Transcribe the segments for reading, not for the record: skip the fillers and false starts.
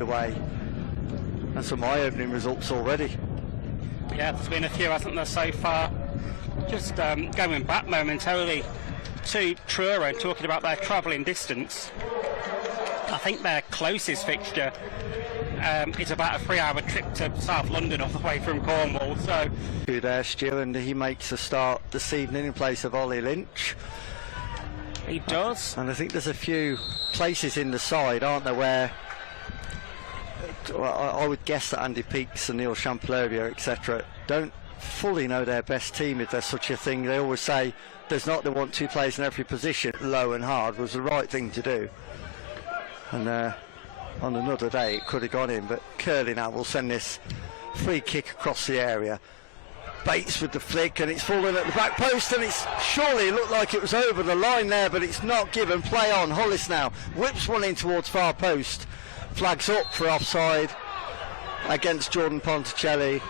underway, and some eye-opening results already. Yeah, there's been a few, hasn't there, so far. Just going back momentarily to Truro and talking about their travelling distance, I think their closest fixture is about a 3-hour trip to South London off the way from Cornwall. So Good there, Stu, and he makes a start this evening in place of Ollie Lynch. he does. And I think there's a few places in the side, aren't there, where I would guess that Andy Peakes and Neil Champleria, etc., don't fully know their best team, if there's such a thing. They always say there's not, they want 2 players in every position. Low and hard was the right thing to do. And on another day it could have gone in, but Curley now will send this free kick across the area. Bates with the flick, and it's fallen at the back post, and it's surely looked like it was over the line there, but it's not given. Play on. Hollis now whips one in towards far post, flags up for offside against Jordan Ponticelli,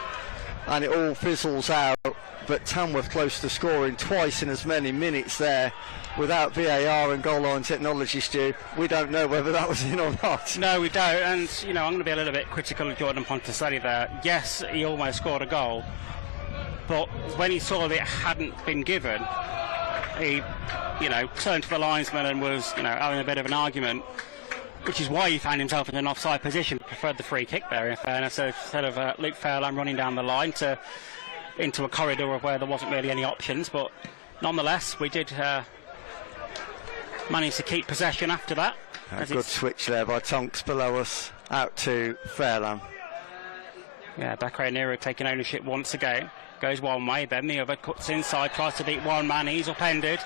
and it all fizzles out. But Tamworth close to scoring twice in as many minutes there without VAR and goal line technology, Stu. We don't know whether that was in or not. No, we don't, and you know, I'm going to be a little bit critical of Jordan Ponticelli there. Yes, he almost scored a goal, but when he saw that it hadn't been given, he, you know, turned to the linesman and was, you know, having a bit of an argument, which is why he found himself in an offside position. Preferred the free kick there, in fairness, so instead of Luke Fairland running down the line into a corridor of where there wasn't really any options. But nonetheless, we did manage to keep possession after that. A good switch there by Tonks below us, out to Fairland. Yeah, Bakray Nero taking ownership once again. Goes one way, then the other, cuts inside, tries to beat one man, he's upended.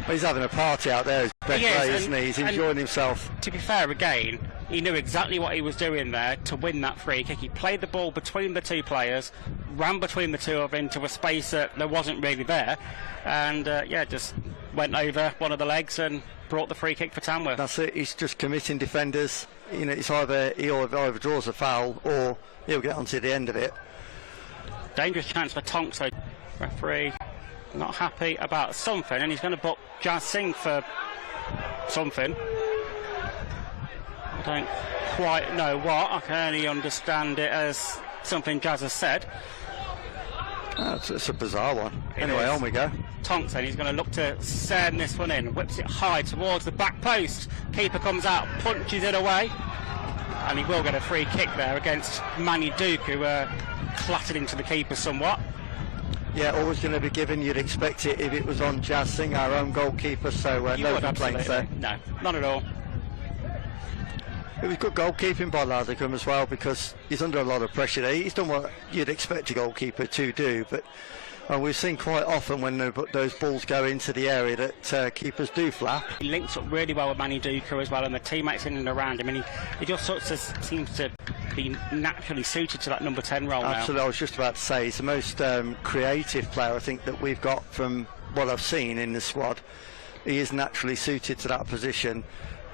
Well, he's having a party out there, isn't he? He's enjoying himself. To be fair, again, he knew exactly what he was doing there to win that free kick. He played the ball between the 2 players, ran between the 2 of them into a space that there wasn't really there, and yeah, just went over one of the legs and brought the free kick for Tamworth. That's it. He's just committing defenders. You know, it's either he either draws a foul or he'll get onto the end of it. Dangerous chance for Tonks, so referee not happy about something, and he's going to book Jazz Singh for something. I don't quite know what. I can only understand it as something Jazz has said. It's a bizarre one. Anyway, on we go. Tonks, and he's going to look to send this one in. Whips it high towards the back post. Keeper comes out, punches it away, and he will get a free kick there against Manny Duke, who clattered into the keeper somewhat. Yeah, always going to be given. You'd expect it if it was on Jazz Singh, our own goalkeeper, so no complaints there. No, not at all. It was good goalkeeping by Lardicum as well, because he's under a lot of pressure there. He's done what you'd expect a goalkeeper to do, but we've seen quite often when those balls go into the area that keepers do flap. He links up really well with Manny Duker as well, and the teammates in and around him, and he just sort of seems to be naturally suited to that number 10 role. Absolutely, now. I was just about to say, he's the most creative player I think that we've got from what I've seen in the squad. He is naturally suited to that position.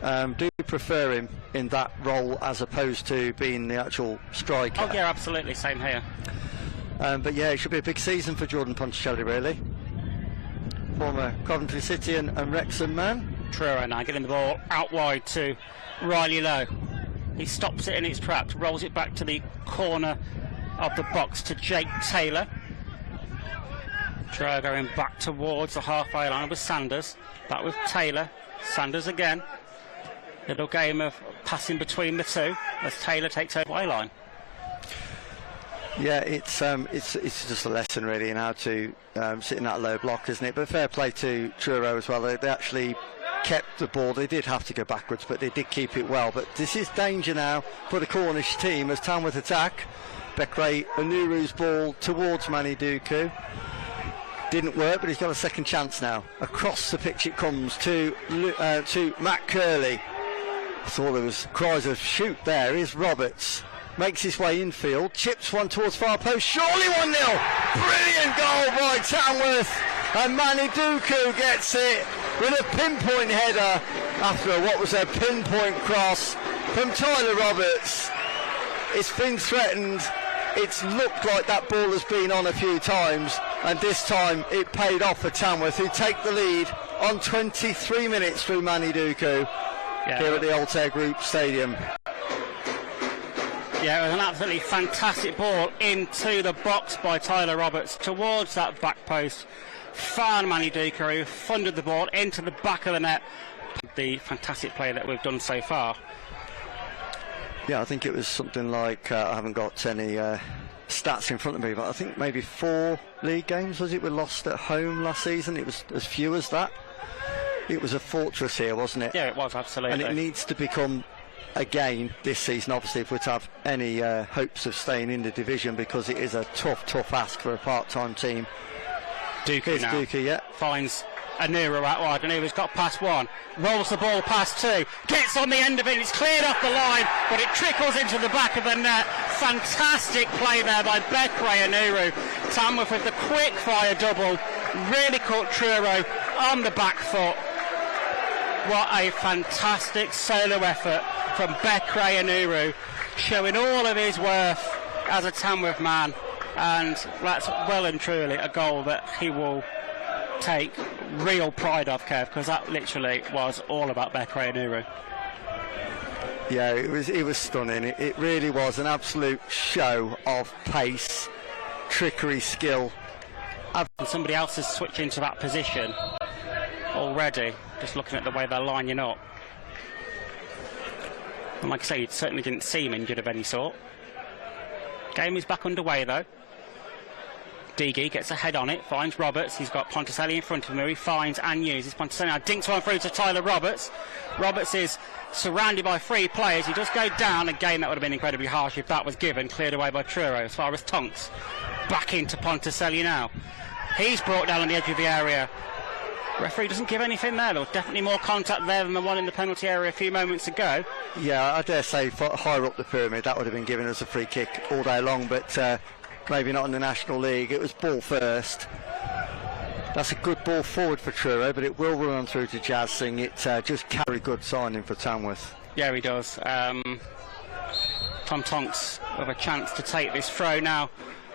Do prefer him in that role as opposed to being the actual striker. Oh yeah, absolutely, same here. But yeah, it should be a big season for Jordan Ponticelli, really. Former Coventry City and Wrexham man. Truro now getting the ball out wide to Riley Lowe. He stops it in its tracks, rolls it back to the corner of the box to Jake Taylor. Truro going back towards the halfway line with Sanders. Back with Taylor. Sanders again. Little game of passing between the 2 as Taylor takes over the line. Yeah, it's just a lesson really in how to sit in that low block, isn't it? But fair play to Truro as well. They actually kept the ball. They did have to go backwards, but they did keep it well. But this is danger now for the Cornish team as Tamworth attack. Bekray Onuru's ball towards Manny Duku. Didn't work, but he's got a second chance now. Across the pitch it comes to Matt Curley. I thought there was cries of shoot there. Here's Roberts. Makes his way infield, chips one towards far post, surely 1-0! Brilliant goal by Tamworth, and Manny Duku gets it with a pinpoint header after what was a pinpoint cross from Tyler Roberts. It's been threatened, it's looked like that ball has been on a few times, and this time it paid off for Tamworth, who take the lead on 23 minutes through Manny Duku here at the Altair Group Stadium. Yeah, it was an absolutely fantastic ball into the box by Tyler Roberts towards that back post. Found Manny Duker, who funded the ball into the back of the net. The fantastic play that we've done so far. Yeah, I think it was something like, I haven't got any stats in front of me, but I think maybe 4 league games, was it, were lost at home last season? It was as few as that. It was a fortress here, wasn't it? Yeah, it was, absolutely. And it needs to become, again, this season, obviously, if we're to have any hopes of staying in the division, because it is a tough ask for a part-time team. Duker now. Duker, yeah. Finds Anura out wide. Anuru's got past 1. Rolls the ball past 2. Gets on the end of it. It's cleared off the line, but it trickles into the back of the net. Fantastic play there by Bekray Anuru. Tamworth with the quick fire double. Really caught Truro on the back foot. What a fantastic solo effort from Bekray Anuru, showing all of his worth as a Tamworth man. And that's well and truly a goal that he will take real pride of, Kev, because that literally was all about Bekray Anuru. Yeah, it was stunning. It really was an absolute show of pace, trickery, skill. And somebody else is switching to that position already, just looking at the way they're lining up. And like I say, you certainly didn't seem injured of any sort. Game is back underway though. Digi gets a head on it, finds Roberts. He's got Ponticelli in front of him. He finds and uses Ponticelli. Now dinks one through to Tyler Roberts. Roberts is surrounded by 3 players. He does go down. Again, that would have been incredibly harsh if that was given. Cleared away by Truro. As far as Tonks, back into Ponticelli now. He's brought down on the edge of the area. Referee doesn't give anything there. There was definitely more contact there than the one in the penalty area a few moments ago. Yeah, I dare say higher up the pyramid that would have been given as a free kick all day long, but maybe not in the National League. It was ball first. That's a good ball forward for Truro, but it will run through to Jazz Singh. It just carry good signing for Tamworth. Yeah, he does. Tom Tonks with a chance to take this throw now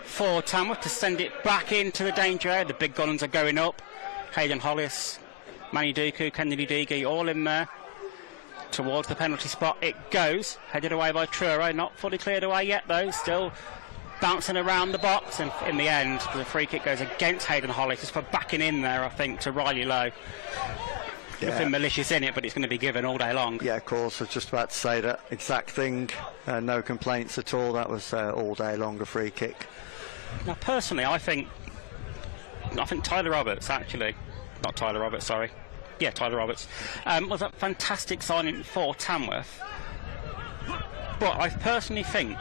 for Tamworth to send it back into the danger area. The big guns are going up. Hayden Hollis, Manny Duku, Kennedy Digi, all in there. Towards the penalty spot it goes. Headed away by Truro. Not fully cleared away yet though. Still bouncing around the box. And in the end, the free kick goes against Hayden Hollis just for backing in there, I think, to Riley Lowe. Yeah. Nothing malicious in it, but it's going to be given all day long. Yeah, of course. I was just about to say that exact thing. No complaints at all. That was all day long a free kick. Now, personally, I think Tyler Roberts, actually, not Tyler Roberts, sorry. Yeah, Tyler Roberts, was a fantastic signing for Tamworth. But I personally think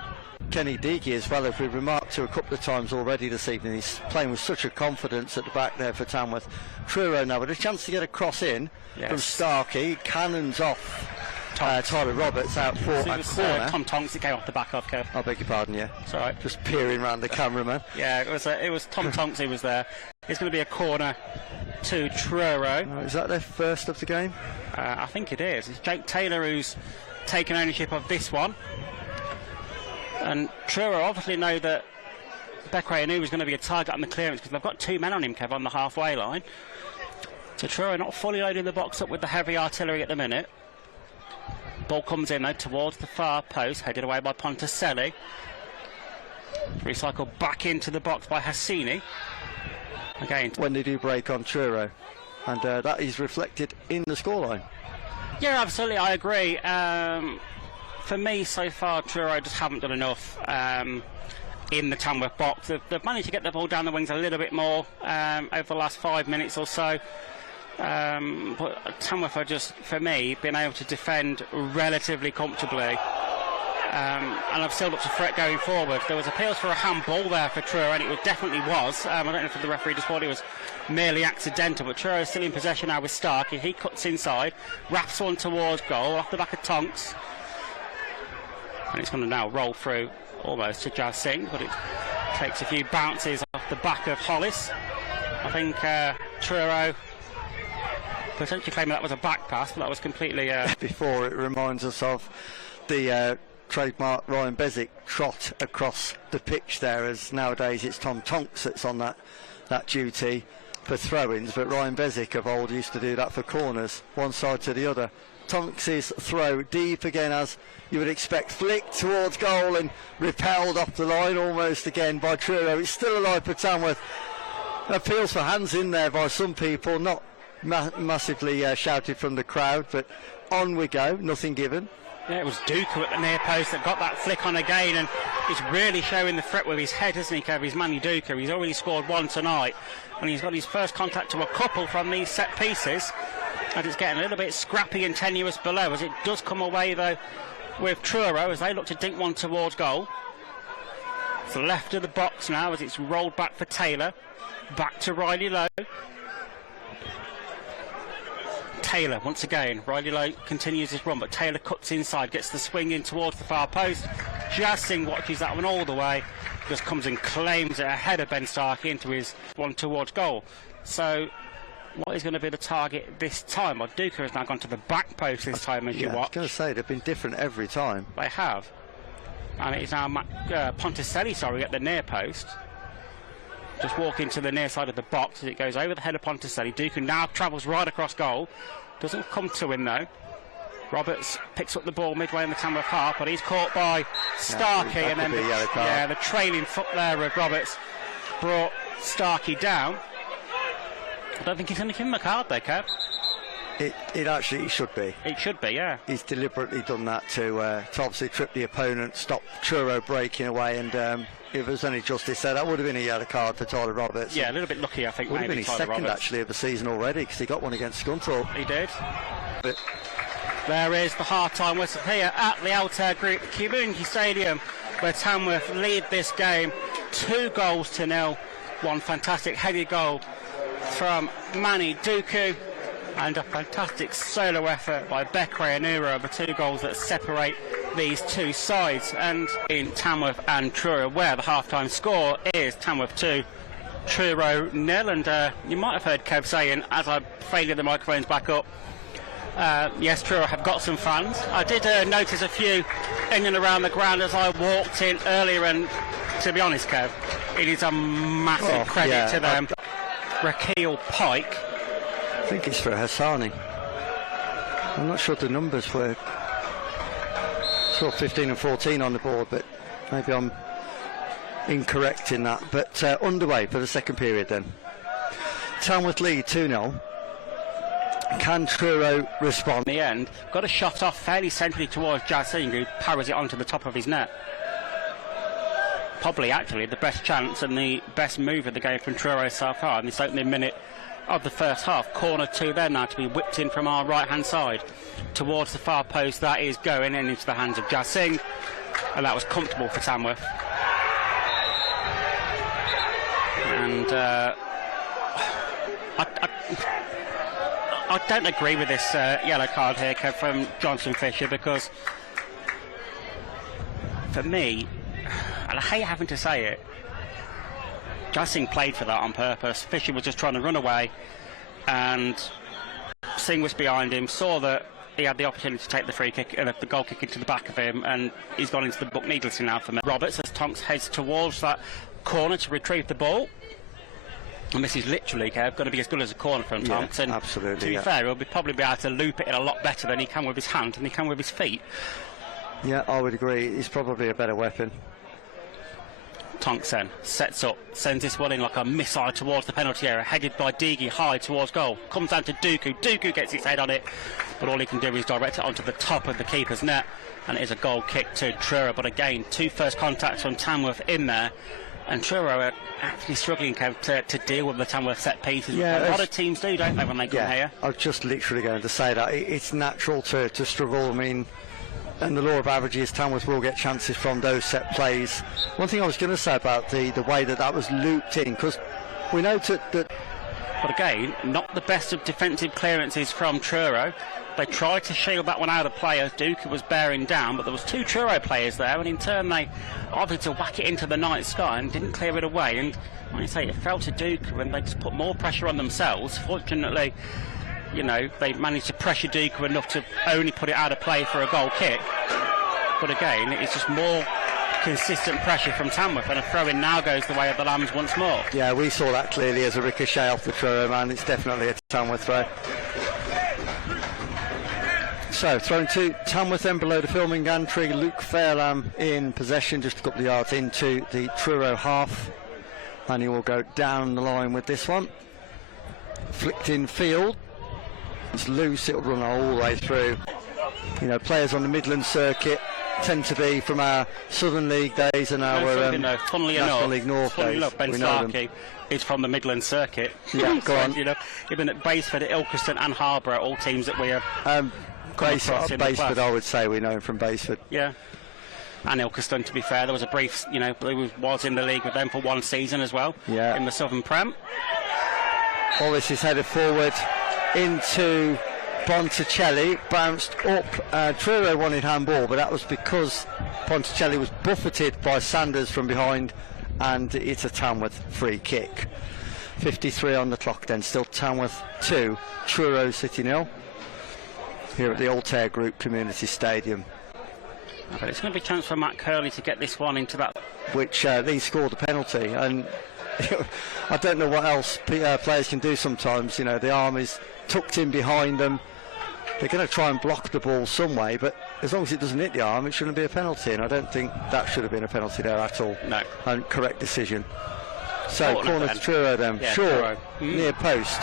Kenny Digi as well, as we've remarked to a couple of times already this evening, he's playing with such a confidence at the back there for Tamworth. Truro now with a chance to get a cross in from Starkey, cannons off Tyler Roberts out for a corner. Tom Tonks, it came off the back of, Kev. I beg your pardon, yeah. It's all right. Just peering round the cameraman. Yeah, it was Tom Tonks who was there. It's going to be a corner to Truro. Is that their first of the game? I think it is. It's Jake Taylor who's taken ownership of this one. And Truro obviously know that Bekray Anu was going to be a target on the clearance because they've got 2 men on him, Kev, on the halfway line. So Truro not fully loading the box up with the heavy artillery at the minute. Ball comes in though towards the far post, headed away by Ponticelli. Recycled back into the box by Hassini. Again, when they do break on Truro, and that is reflected in the scoreline. Yeah, absolutely, I agree. For me, so far, Truro just haven't done enough in the Tamworth box. They've managed to get the ball down the wings a little bit more over the last 5 minutes or so. But Tamworth are just, for me, been able to defend relatively comfortably. And I've still looked to threat going forward. There was appeals for a handball there for Truro, and it definitely was. I don't know if the referee just thought it was merely accidental, but Truro is still in possession now with Stark. He cuts inside, wraps one towards goal off the back of Tonks. And it's going to now roll through almost to Jazz Singh, but it takes a few bounces off the back of Hollis. I think Truro potentially claiming that was a back pass, but that was completely... Before, it reminds us of the trademark Ryan Bezic trot across the pitch there, as nowadays it's Tom Tonks that's on that duty for throw-ins, but Ryan Bezic of old used to do that for corners, one side to the other. Tonks' throw deep again, as you would expect, flicked towards goal and repelled off the line almost again by Truro. It's still alive for Tamworth. Appeals for hands in there by some people, not massively shouted from the crowd, but on we go, nothing given. Yeah, it was Duku at the near post that got that flick on again, and he's really showing the threat with his head, isn't he, Kev? He's Manny Duku. He's already scored one tonight, and he's got his first contact to a couple from these set pieces, and it's getting a little bit scrappy and tenuous below, as it does come away, though, with Truro, as they look to dink one towards goal. It's the left of the box now, as it's rolled back for Taylor. Back to Riley Lowe. Taylor once again. Riley Lowe continues his run, but Taylor cuts inside, gets the swing in towards the far post. Jazz Singh watches that one all the way, just comes and claims it ahead of Ben Starkey into his one towards goal. So what is going to be the target this time? Well, Duka has now gone to the back post this time, as you watch. I was going to say, they've been different every time. They have. And it is now Ponticelli, at the near post. Just walking to the near side of the box as it goes over the head of Ponticelli. Duku now travels right across goal. Doesn't come to him though. Roberts picks up the ball midway in the Tamworth half, but he's caught by Starkey, and then the trailing foot there of Roberts brought Starkey down. I don't think he's going to give him a card there, Kev. It actually should be. It should be, yeah. He's deliberately done that to obviously trip the opponent, stop Truro breaking away, and if it was any justice there, that would have been a yellow card for Tyler Roberts. Yeah, a little bit lucky, I think. Would have been his Tyler second, Roberts, actually, of the season already, because he got one against Scunthorpe. He did. But there is the half-time whistle here at the Altair Group Community Stadium, where Tamworth lead this game 2-0. One fantastic headed goal from Manny Duku, and a fantastic solo effort by Bekwe Anura, the 2 goals that separate these two sides. And in Tamworth and Truro, where the half-time score is Tamworth 2, Truro 0. And you might have heard Kev saying, as I faded the microphones back up, yes, Truro have got some fans. I did notice a few in and around the ground as I walked in earlier, and to be honest, Kev, it is a massive credit to them. Rakeel Pike, I think it's for Hassani. I'm not sure the numbers were. Saw 15 and 14 on the board, but maybe I'm incorrect in that. But underway for the second period then. Tamworth lead 2-0. Can Truro respond? In the end, got a shot off fairly centrally towards Jazz Singh, who powers it onto the top of his net. Probably actually the best chance and the best move of the game from Truro so far in this opening minute of the first half. Corner 2 there now to be whipped in from our right hand side towards the far post. That is going in into the hands of Jazz Singh, and that was comfortable for Tamworth. And I don't agree with this yellow card here, Kev, from Johnson Fisher, because for me, and I hate having to say it, Jazz Singh played for that on purpose. Fisher was just trying to run away, and Singh was behind him, saw that he had the opportunity to take the free kick, the goal kick into the back of him, and he's gone into the book needlessly now for me. Roberts, as Tonks heads towards that corner to retrieve the ball. And this is literally, Kev, going to be as good as a corner from Tonks. And absolutely, to be fair, he'll probably be able to loop it in a lot better than he can with his hand and he can with his feet. Yeah, I would agree. He's probably a better weapon. Tonks then sets up, sends this one in like a missile towards the penalty area, headed by Deegi high towards goal. Comes down to Duku. Duku gets his head on it, but all he can do is direct it onto the top of the keeper's net, and it is a goal kick to Truro. But again, 2 first contacts from Tamworth in there, and Truro are actually struggling, Kev, to deal with the Tamworth set pieces. Yeah, a lot of teams do, don't they, when they come here? I was just literally going to say that. It's natural to struggle. I mean, and the law of averages, Tamworth will get chances from those set plays. One thing I was going to say about the way that was looped in, because we know that... But again, not the best of defensive clearances from Truro. They tried to shield that one out of play as Duke was bearing down, but there was 2 Truro players there, and in turn they opted to whack it into the night sky and didn't clear it away. And like I say, it fell to Duke when they just put more pressure on themselves. Fortunately, you know, they managed to pressure Duke enough to only put it out of play for a goal kick. But again, it's just more consistent pressure from Tamworth, and a throw-in now goes the way of the Lambs once more. Yeah, we saw that clearly as a ricochet off the Truro man. It's definitely a Tamworth throw. So, thrown to Tamworth then below the filming gantry. Luke Fairlam in possession, just a couple of yards into the Truro half. And he will go down the line with this one. Flicked in field. It's loose, it'll run all the way through. You know, players on the Midland circuit tend to be from our Southern League days and our National League North days. Ben Starkey is from the Midland circuit. Yeah, go on. You know, even at Baseford, Ilkeston and Harborough, all teams that we have Baseford, I would say we know him from Baseford. Yeah. And Ilkeston, to be fair, there was a brief, you know, he was in the league with them for one season as well. Yeah. In the Southern Prem. All this is headed forward into Ponticelli, bounced up. Truro wanted handball, but that was because Ponticelli was buffeted by Sanders from behind, and it's a Tamworth free kick. 53 on the clock then, still Tamworth 2, Truro City 0, here at the Altair Group Community Stadium. But it's going to be a chance for Matt Curley to get this one into that. Which they scored a penalty, and I don't know what else players can do sometimes. You know, the arm is tucked in behind them. They're going to try and block the ball some way, but as long as it doesn't hit the arm, it shouldn't be a penalty, and I don't think that should have been a penalty there at all. No. And correct decision. So, corner to Truro then. Yeah, Short, near post.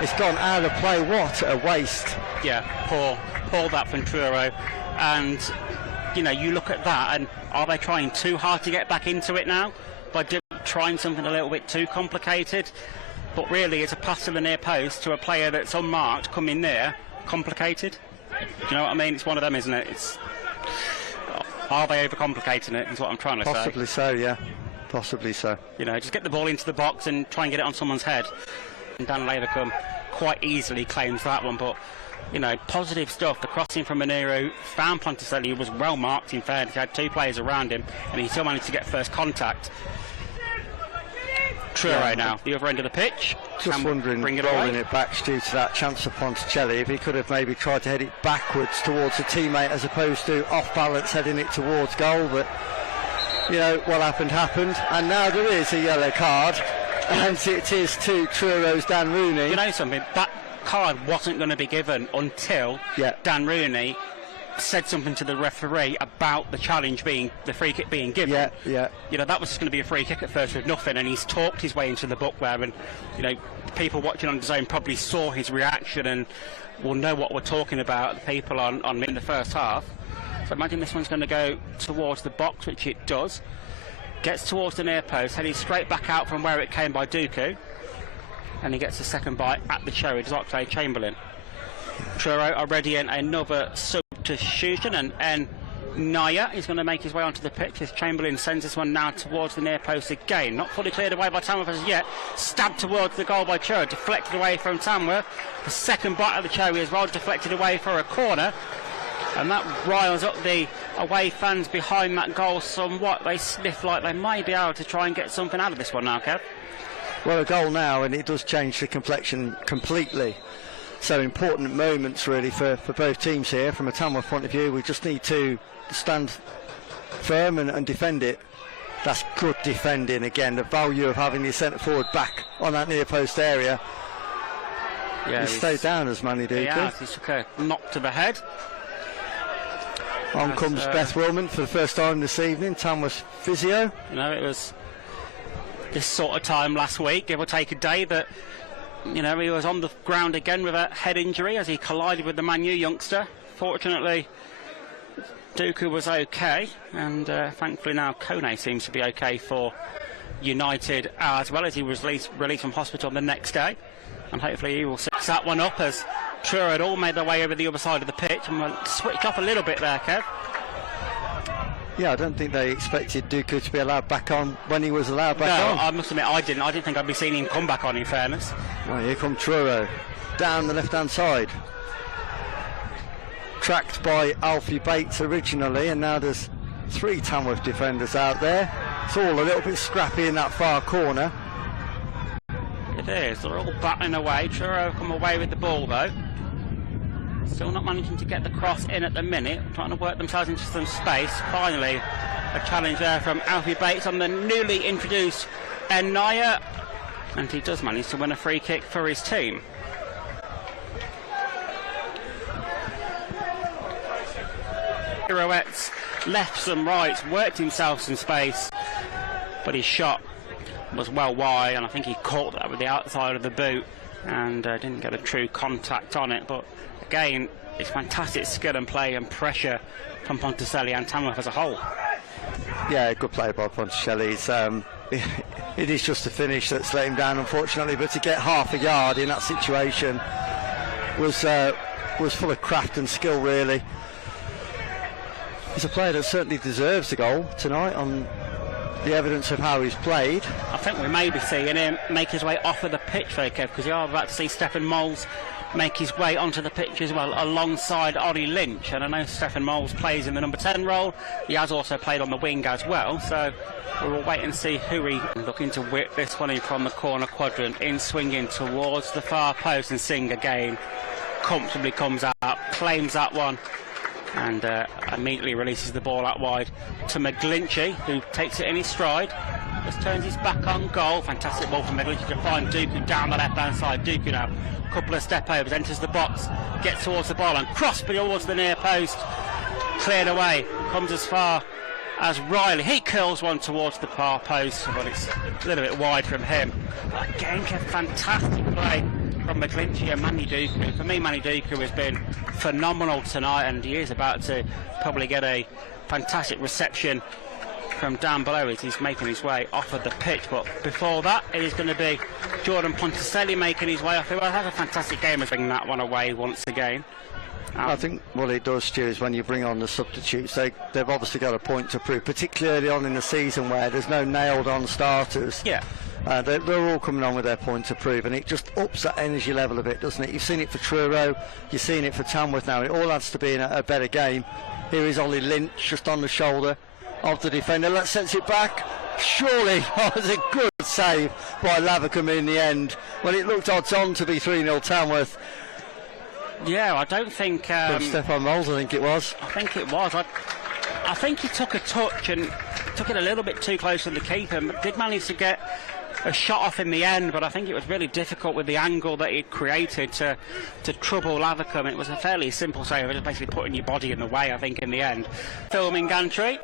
It's gone out of play. What a waste. Yeah, poor that from Truro. And, you know, you look at that, and are they trying too hard to get back into it now? By trying something a little bit too complicated? But really, it's a pass to the near post to a player that's unmarked, coming near. Complicated? Do you know what I mean? It's one of them, isn't it? Are they overcomplicating it, is what I'm trying to say. Possibly so, yeah. Possibly so. You know, just get the ball into the box and try and get it on someone's head. And Dan Lavercombe quite easily claims that one, but, you know, positive stuff. The crossing from Manero found Ponticelli, who was well marked in fairness. He had two players around him, and he still managed to get first contact. Truro now, the other end of the pitch. Just wondering, rolling it back due to that chance of Ponticelli, if he could have maybe tried to head it backwards towards a teammate as opposed to off balance heading it towards goal, but you know, what happened, and now there is a yellow card, and it is to Truro's Dan Rooney. You know something, that card wasn't going to be given until Dan Rooney said something to the referee about the challenge being, the free kick being given. Yeah. You know, that was just going to be a free kick at first with nothing, and he's talked his way into the book there, and, you know, people watching on the zone probably saw his reaction and will know what we're talking about, the people on in the first half. So imagine this one's going to go towards the box, which it does. Gets towards the near post, heading straight back out from where it came by Dooku, and he gets a second bite at the cherry, does Oxlade Chamberlain. Truro are readying another substitution, and Naya is going to make his way onto the pitch as Chamberlain sends this one now towards the near post again. Not fully cleared away by Tamworth as yet. Stabbed towards the goal by Truro, deflected away from Tamworth. The second bite of the cherry as well, deflected away for a corner. And that riles up the away fans behind that goal somewhat. They sniff like they may be able to try and get something out of this one now, Kev. Well, a goal now, and it does change the complexion completely. So important moments really for both teams here. From a Tamworth point of view, we just need to stand firm and defend it. That's good defending again. The value of having your centre forward back on that near post area. Yeah, he stayed down as Manny Dooku. Yeah, he took a knock to the head. On comes Beth Wilman for the first time this evening, Tamworth physio. You know, it was this sort of time last week, give or take a day, that, you know, he was on the ground again with a head injury as he collided with the Man U youngster. Fortunately, Dooku was okay, and thankfully now Kone seems to be okay for United as well, as he was released from hospital the next day. And hopefully he will fix that one up, as Truro had all made their way over the other side of the pitch, and we'll switch off a little bit there, Kev. Yeah, I don't think they expected Dooku to be allowed back on when he was allowed back on. No, I must admit I didn't. I didn't think I'd be seeing him come back on, in fairness. Well, here comes Truro, down the left-hand side. Tracked by Alfie Bates originally, and now there's three Tamworth defenders out there. It's all a little bit scrappy in that far corner. It is. They're all battling away. Truro come away with the ball, though. Still not managing to get the cross in at the minute. Trying to work themselves into some space. Finally, a challenge there from Alfie Bates on the newly introduced Naya. And he does manage to win a free kick for his team. pirouettes, lefts and rights, worked himself some space, but his shot was well wide, and I think he caught that with the outside of the boot and didn't get a true contact on it. But again, it's fantastic skill and play and pressure from Ponticelli and Tamworth as a whole. Yeah, good play by Ponticelli. It is just the finish that's let him down, unfortunately, but to get half a yard in that situation was full of craft and skill, really. He's a player that certainly deserves a goal tonight on the evidence of how he's played. I think we may be seeing him make his way off of the pitch, though, Kev, because you are about to see Stefan Moles make his way onto the pitch as well, alongside Ollie Lynch. And I know Stefan Moles plays in the number 10 role. He has also played on the wing as well, so we'll wait and see who he looking to whip this one in from the corner quadrant, in swinging towards the far post, and Singh again comfortably comes out, claims that one, and immediately releases the ball out wide to McGlinchey, who takes it in his stride, just turns his back on goal. Fantastic ball from McGlinchey to find Dooku down the left hand side. Dooku now, a couple of step overs, enters the box, gets towards the ball and cross towards the near post, cleared away, comes as far as Riley. He curls one towards the far post, but it's a little bit wide from him. Again, a fantastic play from McGlinchey and Manny Dooku. For me, Manny Dooku has been phenomenal tonight, and he is about to probably get a fantastic reception from down below as he's making his way off of the pitch. But before that, it is going to be Jordan Ponticelli making his way off. He will have a fantastic game of bringing that one away once again. I think what it does, Stu, is when you bring on the substitutes, they've obviously got a point to prove, particularly early on in the season where there's no nailed-on starters. Yeah. They're all coming on with their point to prove, and it just ups that energy level a bit, doesn't it? You've seen it for Truro, you've seen it for Tamworth now. It all adds to being a better game. Here is Ollie Lynch just on the shoulder of the defender. Let's sends it back. Surely, it was a good save by Lavacum in the end when it looked odds on to be 3-0 Tamworth. Yeah, I don't think... Stefan Moles, I think it was. I think it was. I think he took a touch and took it a little bit too close to the keeper, but did manage to get a shot off in the end, but I think it was really difficult with the angle that he'd created to trouble Lavacum. It was a fairly simple save, just basically putting your body in the way, I think, in the end. Filming Gantry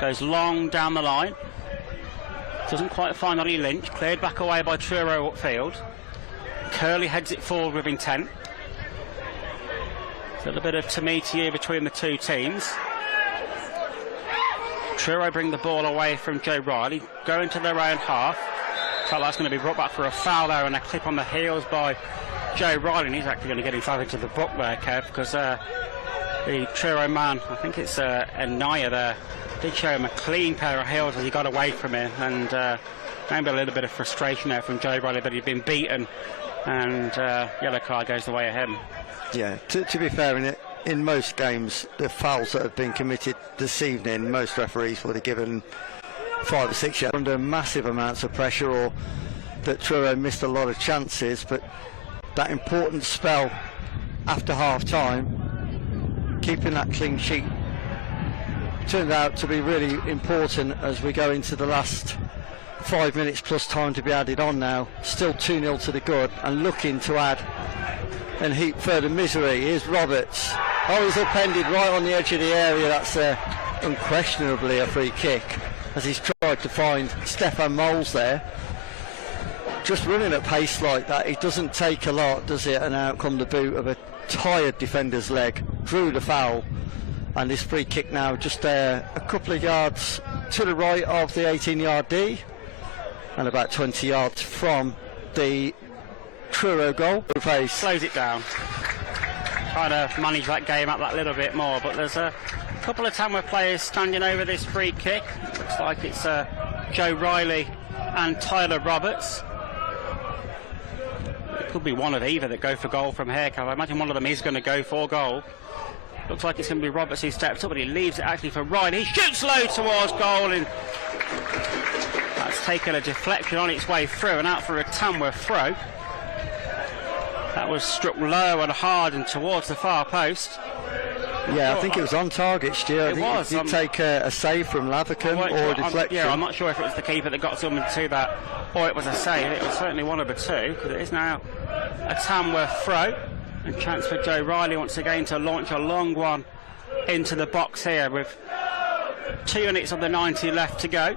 goes long down the line, doesn't quite find Ollie Lynch, cleared back away by Truro upfield. Curley heads it forward with intent. A little bit of timidity between the two teams. Truro bring the ball away from Joe Riley, go into their own half. Felt like that's going to be brought back for a foul there, and a clip on the heels by Joe Riley, and he's actually going to get himself into the book there, Kev, because the Truro man, I think it's Anaya there, did show him a clean pair of heels as he got away from him, and maybe a little bit of frustration there from Joe Riley that he'd been beaten, and yellow card goes the way of him. Yeah, to be fair, in most games, the fouls that have been committed this evening, most referees would have given 5 or 6 yards under massive amounts of pressure, or that Truro missed a lot of chances. But that important spell after half-time, keeping that clean sheet, turned out to be really important as we go into the last 5 minutes plus time to be added on now. Still 2-0 to the good, and looking to add and heap further misery. Here's Roberts. Oh, he's upended right on the edge of the area. That's unquestionably a free kick, as he's tried to find Stefan Moles there. Just running at pace like that, it doesn't take a lot, does it? And out come the boot of a tired defender's leg. Drew the foul, and this free kick now just a couple of yards to the right of the 18-yard D, and about 20 yards from the Truro goal. Slows it down, trying to manage that game up that little bit more, but there's a couple of Tamworth players standing over this free kick. Looks like it's Joe Riley and Tyler Roberts. It could be one of either that go for goal from here. I imagine one of them is going to go for goal. Looks like it's going to be Roberts who steps up, but he leaves it actually for Riley. He shoots low towards goal, and that's taken a deflection on its way through and out for a Tamworth throw. That was struck low and hard and towards the far post. Yeah, I think it was on target, Stuart. It was. Did take a save from Lavacum or a deflection. I'm not sure if it was the keeper that got someone to that, or it was a save. It was certainly one of the two, because it is now a Tamworth throw. And chance for Joe Riley once again to launch a long one into the box here with 2 minutes of the 90 left to go.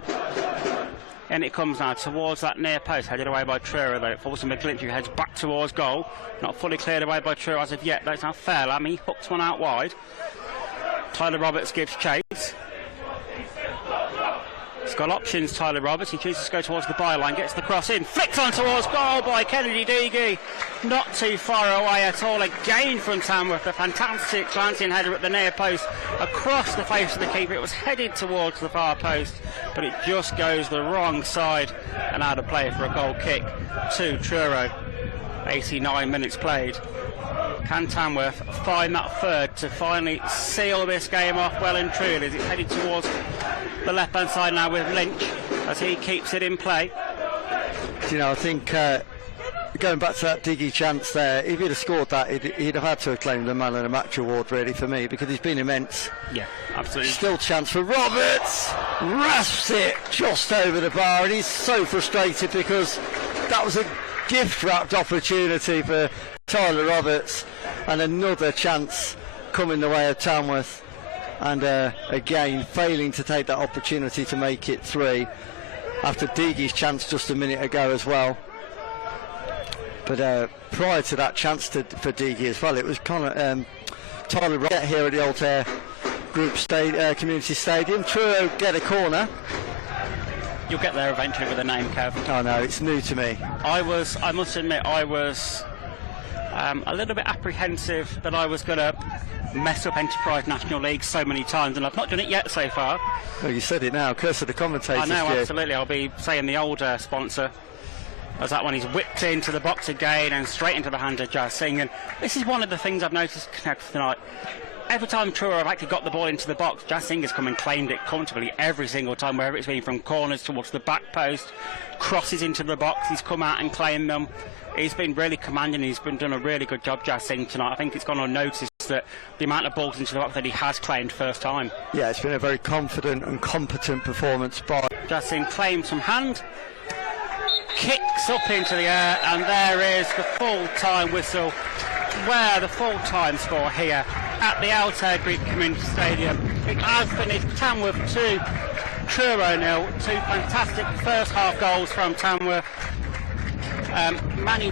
And it comes now towards that near post, headed away by Truro, though. It falls to McGlinchey, who heads back towards goal. Not fully cleared away by Truro as of yet. That's now Fairlam. He hooks one out wide. Tyler Roberts gives chase. He's got options, Tyler Roberts. He chooses to go towards the byline, gets the cross in, flicks on towards goal by Kennedy Deagy. Not too far away at all. Again from Tamworth, a fantastic glancing header at the near post across the face of the keeper. It was headed towards the far post, but it just goes the wrong side and out of play for a goal kick to Truro. 89 minutes played. Can Tamworth find that third to finally seal this game off well and truly as it's headed towards the left-hand side now with Lynch as he keeps it in play? You know, I think going back to that Diggy chance there, if he'd have scored that, he'd have had to have claimed the man of the match award, really, for me, because he's been immense. Yeah, absolutely. Still chance for Roberts, rasps it just over the bar, and he's so frustrated because that was a gift-wrapped opportunity for Tyler Roberts, and another chance coming the way of Tamworth, and again failing to take that opportunity to make it 3 after Deagy's chance just a minute ago as well. But prior to that chance for Deagy as well, it was kind of Tyler Roberts here at the Altair Group Community Stadium. Truro get a corner. You'll get there eventually with a name, Kev. Oh no, it's new to me. I must admit, I was a little bit apprehensive that I was going to mess up Enterprise National League so many times, and I've not done it yet so far. Well, you said it now, curse of the commentators. I know, absolutely. I'll be saying the older sponsor, as that one is whipped into the box again and straight into the hand of Jazz Singh. And this is one of the things I've noticed tonight. Every time Truro have actually got the ball into the box, Jazz Singh has come and claimed it comfortably every single time, wherever it's been from corners towards the back post, crosses into the box, he's come out and claimed them. He's been really commanding, he's been done a really good job, Jazz Singh, tonight. I think it's gone unnoticed that the amount of balls into the box that he has claimed first time. Yeah, it's been a very confident and competent performance by Jazz Singh. Claims from hand, kicks up into the air, and there is the full-time whistle, where the full-time score here at the Altair Greek Community Stadium. It has finished Tamworth 2, Truro 0. 2 fantastic first half goals from Tamworth. Manny